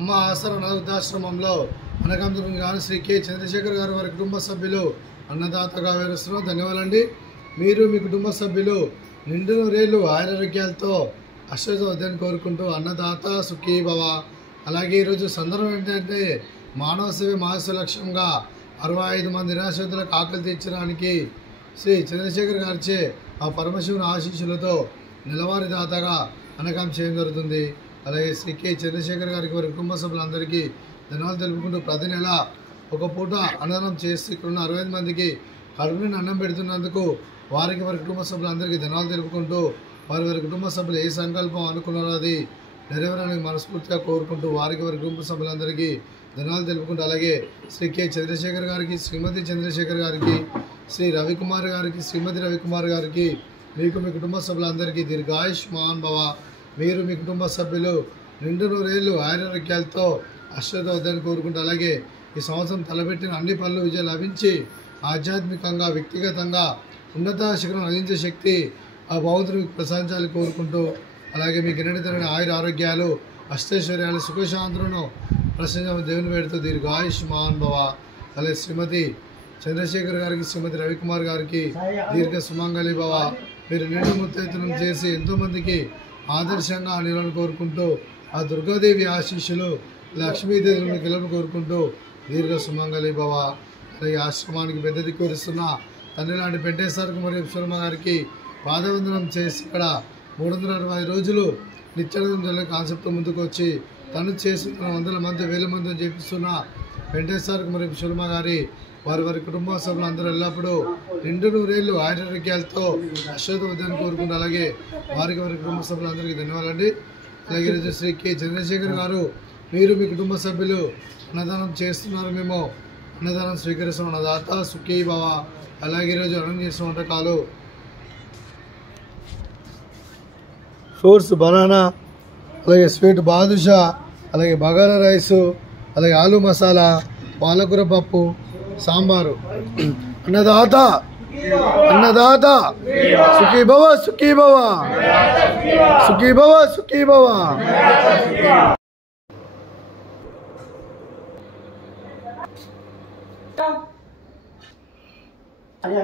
అమ్మ ఆసర వృద్ధాశ్రమంలో అనకాంతపురం గారు శ్రీ కె చంద్రశేఖర్ గారు వారి కుటుంబ సభ్యులు అన్నదాతగా వివరిస్తున్నారు. ధన్యవాదాలండి. మీరు మీ కుటుంబ సభ్యులు నిండు నూరేళ్లు ఆరోగ్యాలతో అష్టోత్తరాన్ని కోరుకుంటూ అన్నదాత సుఖీ భవ. అలాగే ఈరోజు సందర్భం ఏంటంటే మానవ సేవ మహస్సు లక్ష్యంగా 65 మంది నిరాశ్రితులకు ఆకలి తీర్చడానికి శ్రీ చంద్రశేఖర్ గారిచే ఆ పరమశివుని ఆశీస్సులతో నెలవారీ దాతగా అనకాం చేయడం జరుగుతుంది. అలాగే శ్రీ కె చంద్రశేఖర్ గారికి వారి కుటుంబ సభ్యులందరికీ ధన్యవాదాలు తెలుపుకుంటూ ప్రతి నెల ఒక పూట అన్నదానం చేస్తూ ఇక్కడున్న 65 మందికి కడుపుని అన్నం పెడుతున్నందుకు వారికి వారి కుటుంబ సభ్యులందరికీ ధన్యవాదాలు తెలుపుకుంటూ వారి కుటుంబ సభ్యులు ఏ సంకల్పం అనుకున్నారో అది నెరవేరానికి మనస్ఫూర్తిగా కోరుకుంటూ వారికి వారి కుటుంబ సభ్యులందరికీ ధన్యవాదాలు తెలుపుకుంటూ అలాగే శ్రీ కె చంద్రశేఖర్ గారికి, శ్రీమతి చంద్రశేఖర్ గారికి, శ్రీ రవికుమార్ గారికి, శ్రీమతి రవికుమార్ గారికి, మీకు మీ కుటుంబ సభ్యులందరికీ దీర్ఘాయుష్మాన్ భవ. మీరు మీ కుటుంబ సభ్యులు నిండు నూరేళ్లు ఆరోగ్యాలతో అష్టోత్తరాన్ని కోరుకుంటూ అలాగే ఈ సంవత్సరం తలపెట్టిన అన్ని పనులు విజయం లభించి ఆధ్యాత్మికంగా వ్యక్తిగతంగా ఉన్నత శిఖరం అందించే శక్తి ఆ భగవంతుడికి ప్రసాదించాలని కోరుకుంటూ అలాగే మీకు ఎన్నడతరమైన ఆరోగ్యాలు అష్టైశ్వర్యాలు సుఖశాంతులను ప్రసంగం దేవుని పెడుతూ దీర్ఘాయుష్మాన్ భవ. అలాగే శ్రీమతి చంద్రశేఖర్ గారికి, శ్రీమతి రవికుమార్ గారికి దీర్ఘ సుమంగళి భవ. మీరు నిండు ముత్తైతులను చేసి ఎంతోమందికి ఆదర్శంగా నిలవని కోరుకుంటూ ఆ దుర్గాదేవి ఆశీస్సులు లక్ష్మీదేవిని గెలవని కోరుకుంటూ దీర్ఘ సుమంగళి భవ. అలాగే ఆశ్రమానికి పెద్ద దిక్కువరిస్తున్న తండ్రి లాంటి వెంకటేశ్వర మరియు శర్మ గారికి పాదవందనం చేసి ఇక్కడ 365 రోజులు నిత్యానందం జరిగే కాన్సెప్ట్ ముందుకు వచ్చి తను చేస్తున్న 100 మంది 1000 మంది చేపిస్తున్న వెంకటేశ్వర మరియు శర్మ గారి వారి కుటుంబ సభ్యులు అందరూ ఎల్లప్పుడూ నిండు నూరేళ్లు ఆరోగ్యాలతో అశ్వత్థాన్ని కోరుకుంటూ అలాగే వారి కుటుంబ సభ్యులందరికీ ధన్యవాదాలండి. అలాగే ఈరోజు శ్రీ కె చంద్రశేఖర్ గారు మీరు మీ కుటుంబ సభ్యులు అన్నదానం చేస్తున్నారు. మేము అన్నదానం స్వీకరిస్తున్న అన్నదాత సుఖీ భవ. అలాగే ఈరోజు అన్నం చేసిన వంటకాలు ఫ్రూట్స్ బనానా, అలాగే స్వీట్ బాదుషా, అలాగే బగారా రైసు, అలాగే ఆలు మసాలా, పాలకూర పప్పు, సాంబారు. అన్నదాత అన్నదాత సుఖీ భవ సుఖీ భవ సుఖీ భవ సుఖీ భవ. అదే